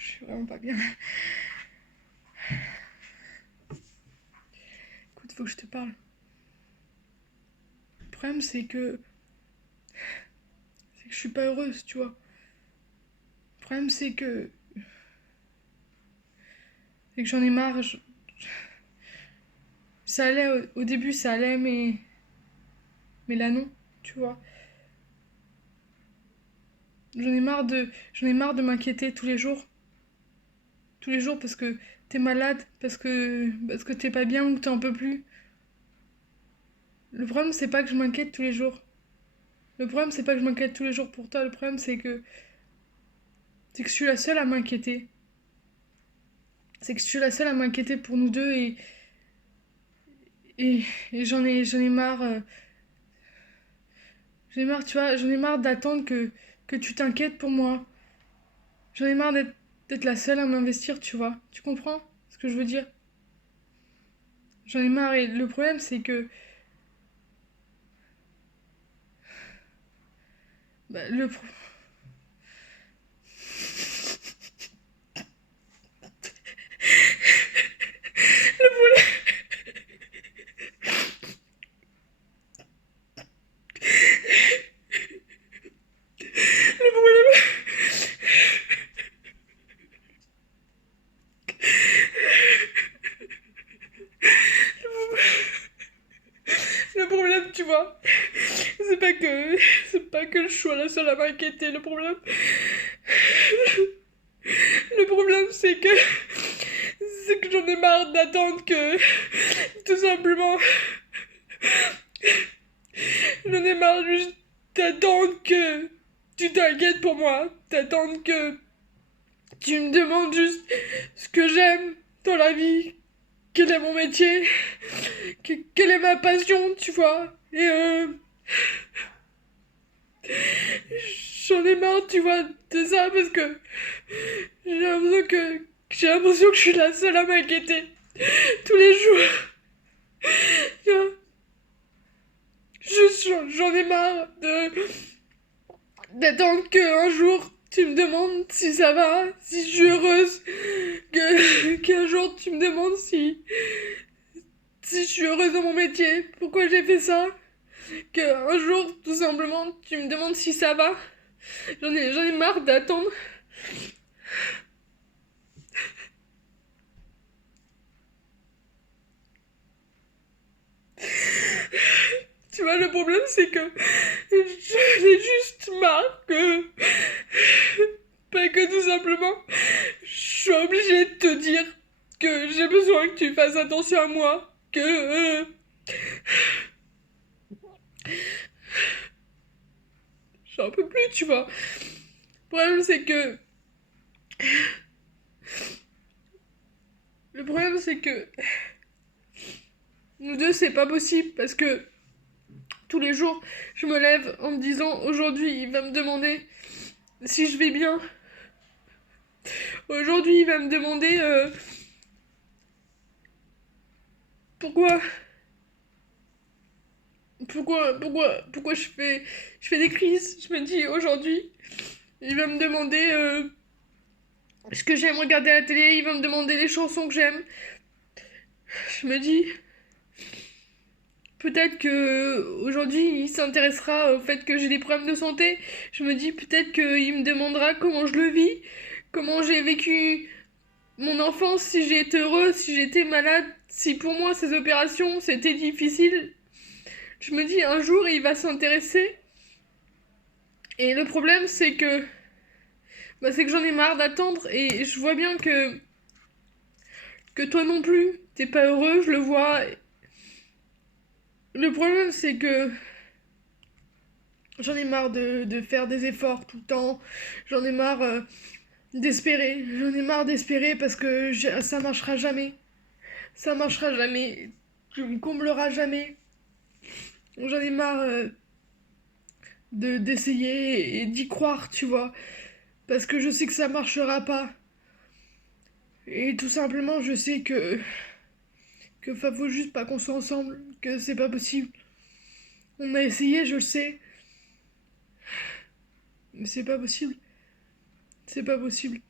Je suis vraiment pas bien. Écoute, faut que je te parle. Le problème, c'est que je suis pas heureuse, tu vois. Le problème, c'est que j'en ai marre. Ça allait, au début, ça allait, mais là, non, tu vois. J'en ai marre de m'inquiéter tous les jours. Tous les jours parce que t'es malade, parce que t'es pas bien ou que t'en peux plus. Le problème, c'est pas que je m'inquiète tous les jours. Le problème, c'est pas que je m'inquiète tous les jours pour toi. Le problème, c'est que je suis la seule à m'inquiéter. C'est que je suis la seule à m'inquiéter pour nous deux et, et j'en ai marre. J'en ai marre, tu vois, j'en ai marre d'attendre que tu t'inquiètes pour moi. J'en ai marre d'être la seule à m'investir, tu vois. Tu comprends ce que je veux dire? J'en ai marre et le problème, c'est que bah, le problème, le problème, tu vois, c'est pas que c'est pas que je sois la seule à m'inquiéter. Le problème, c'est que j'en ai marre d'attendre que tout simplement, j'en ai marre juste d'attendre que tu t'inquiètes pour moi, d'attendre que tu me demandes juste ce que j'aime dans la vie, quel est mon métier, quelle est ma passion, tu vois. Et j'en ai marre, tu vois, de ça parce que j'ai l'impression que je suis la seule à m'inquiéter tous les jours. Juste, j'en ai marre d'attendre qu'un jour tu me demandes si ça va, si je suis heureuse, qu'un jour tu me demandes si je suis heureuse dans mon métier, pourquoi j'ai fait ça, qu'un jour tout simplement tu me demandes si ça va. J'en ai marre d'attendre. Tu vois, le problème c'est que j'en ai juste marre que tout simplement je suis obligée de te dire que j'ai besoin que tu fasses attention à moi, que j'en peux plus, tu vois. Le problème c'est que nous deux c'est pas possible parce que tous les jours je me lève en me disant aujourd'hui il va me demander si je vais bien. Aujourd'hui il va me demander pourquoi pourquoi je fais des crises. Je me dis aujourd'hui il va me demander ce que j'aime regarder à la télé, il va me demander les chansons que j'aime. Je me dis peut-être que aujourd'hui il s'intéressera au fait que j'ai des problèmes de santé. Je me dis peut-être qu'il me demandera comment je le vis, comment j'ai vécu mon enfance, si j'ai été heureuse, si j'étais malade, si pour moi ces opérations c'était difficile. Je me dis un jour il va s'intéresser. Et le problème c'est que j'en ai marre d'attendre et je vois bien que toi non plus t'es pas heureux, je le vois. Le problème c'est que j'en ai marre de faire des efforts tout le temps. J'en ai marre d'espérer. J'en ai marre d'espérer parce que ça marchera jamais. Ça marchera jamais. Tu me combleras jamais. J'en ai marre d'essayer et d'y croire, tu vois. Parce que je sais que ça marchera pas. Et tout simplement, je sais que faut juste pas qu'on soit ensemble, que c'est pas possible. On a essayé, je le sais, mais c'est pas possible. C'est pas possible.